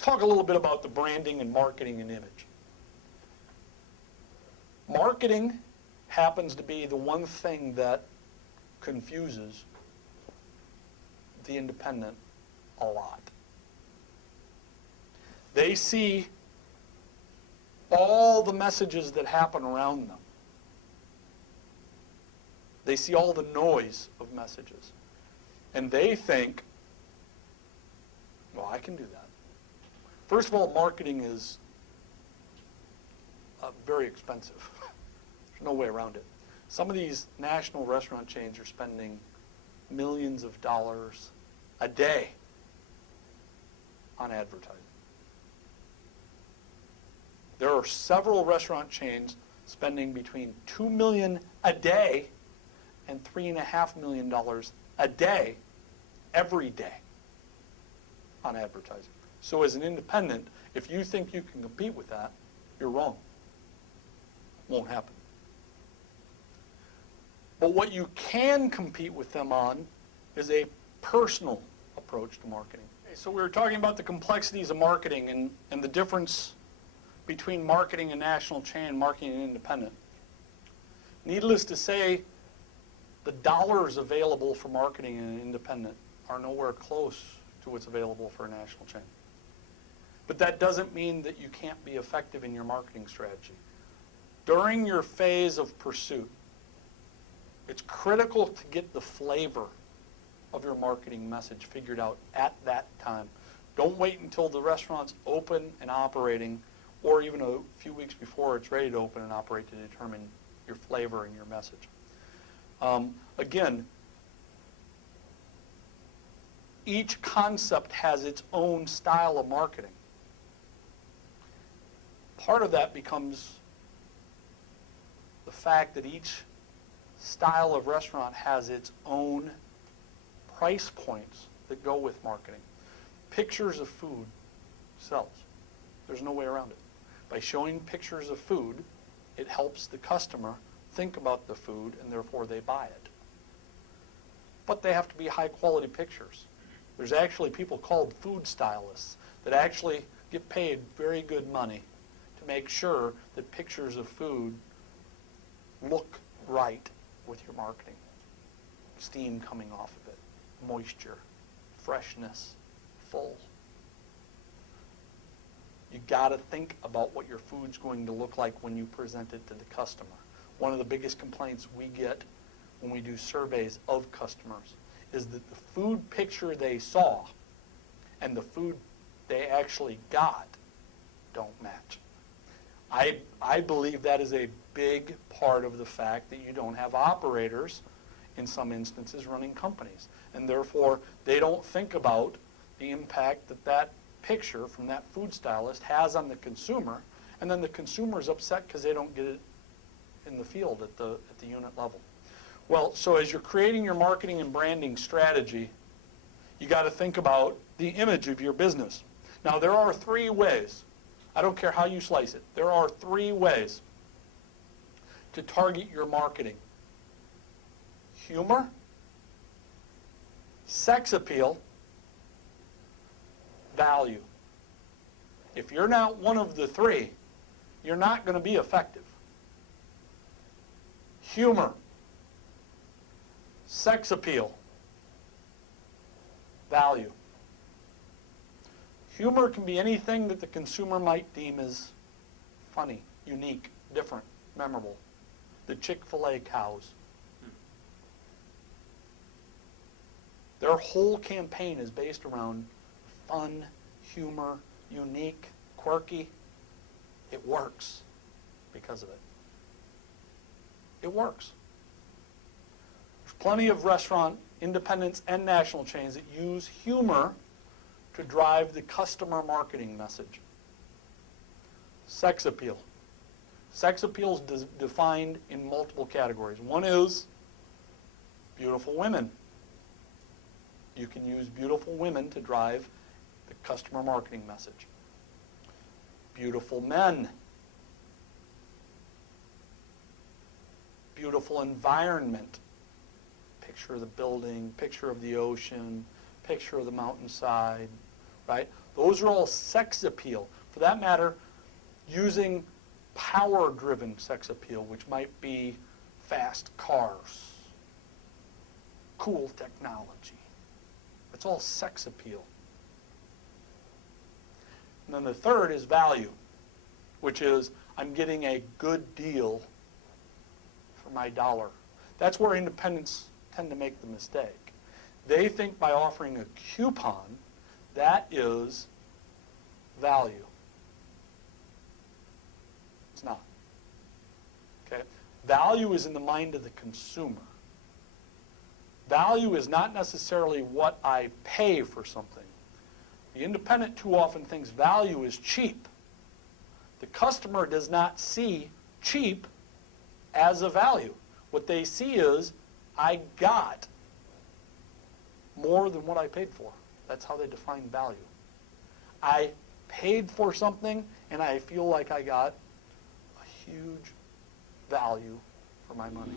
Let's talk a little bit about the branding and marketing and image. Marketing happens to be the one thing that confuses the independent a lot. They see all the messages that happen around them. They see all the noise of messages. And they think, well, I can do that. First of all, marketing is very expensive. There's no way around it. Some of these national restaurant chains are spending millions of dollars a day on advertising. There are several restaurant chains spending between $2 million a day and $3.5 million a day, every day, on advertising. So as an independent, if you think you can compete with that, you're wrong. Won't happen. But what you can compete with them on is a personal approach to marketing. Okay, so we were talking about the complexities of marketing and the difference between marketing and national chain, marketing and independent. Needless to say, the dollars available for marketing in an independent are nowhere close to what's available for a national chain. But that doesn't mean that you can't be effective in your marketing strategy. During your phase of pursuit, it's critical to get the flavor of your marketing message figured out at that time. Don't wait until the restaurant's open and operating, or even a few weeks before it's ready to open and operate to determine your flavor and your message. Again, each concept has its own style of marketing. Part of that becomes the fact that each style of restaurant has its own price points that go with marketing. Pictures of food sells. There's no way around it. By showing pictures of food, it helps the customer think about the food, and therefore they buy it. But they have to be high-quality pictures. There's actually people called food stylists that actually get paid very good money to make sure that pictures of food look right with your marketing. Steam coming off of it, moisture, freshness, full. You got to think about what your food's going to look like when you present it to the customer. One of the biggest complaints we get when we do surveys of customers is that the food picture they saw and the food they actually got don't match. I believe that is a big part of the fact that you don't have operators, in some instances, running companies. And therefore, they don't think about the impact that that picture from that food stylist has on the consumer, and then the consumer is upset because they don't get it in the field at the unit level. Well, so as you're creating your marketing and branding strategy, you got to think about the image of your business. Now, there are three ways. I don't care how you slice it. There are three ways to target your marketing: humor, sex appeal, value. If you're not one of the three, you're not going to be effective. Humor, sex appeal, value. Humor can be anything that the consumer might deem as funny, unique, different, memorable. The Chick-fil-A cows. Their whole campaign is based around fun, humor, unique, quirky. It works because of it. It works. There's plenty of restaurant independents and national chains that use humor to drive the customer marketing message. Sex appeal. Sex appeal is defined in multiple categories. One is beautiful women. You can use beautiful women to drive the customer marketing message. Beautiful men. Beautiful environment. Picture of the building, picture of the ocean, picture of the mountainside, right? Those are all sex appeal. For that matter, using power-driven sex appeal, which might be fast cars, cool technology. It's all sex appeal. And then the third is value, which is I'm getting a good deal for my dollar. That's where independents tend to make the mistake. They think by offering a coupon, that is value. It's not. Okay? Value is in the mind of the consumer. Value is not necessarily what I pay for something. The independent too often thinks value is cheap. The customer does not see cheap as a value. What they see is, I got more than what I paid for. That's how they define value. I paid for something, and I feel like I got a huge value for my money.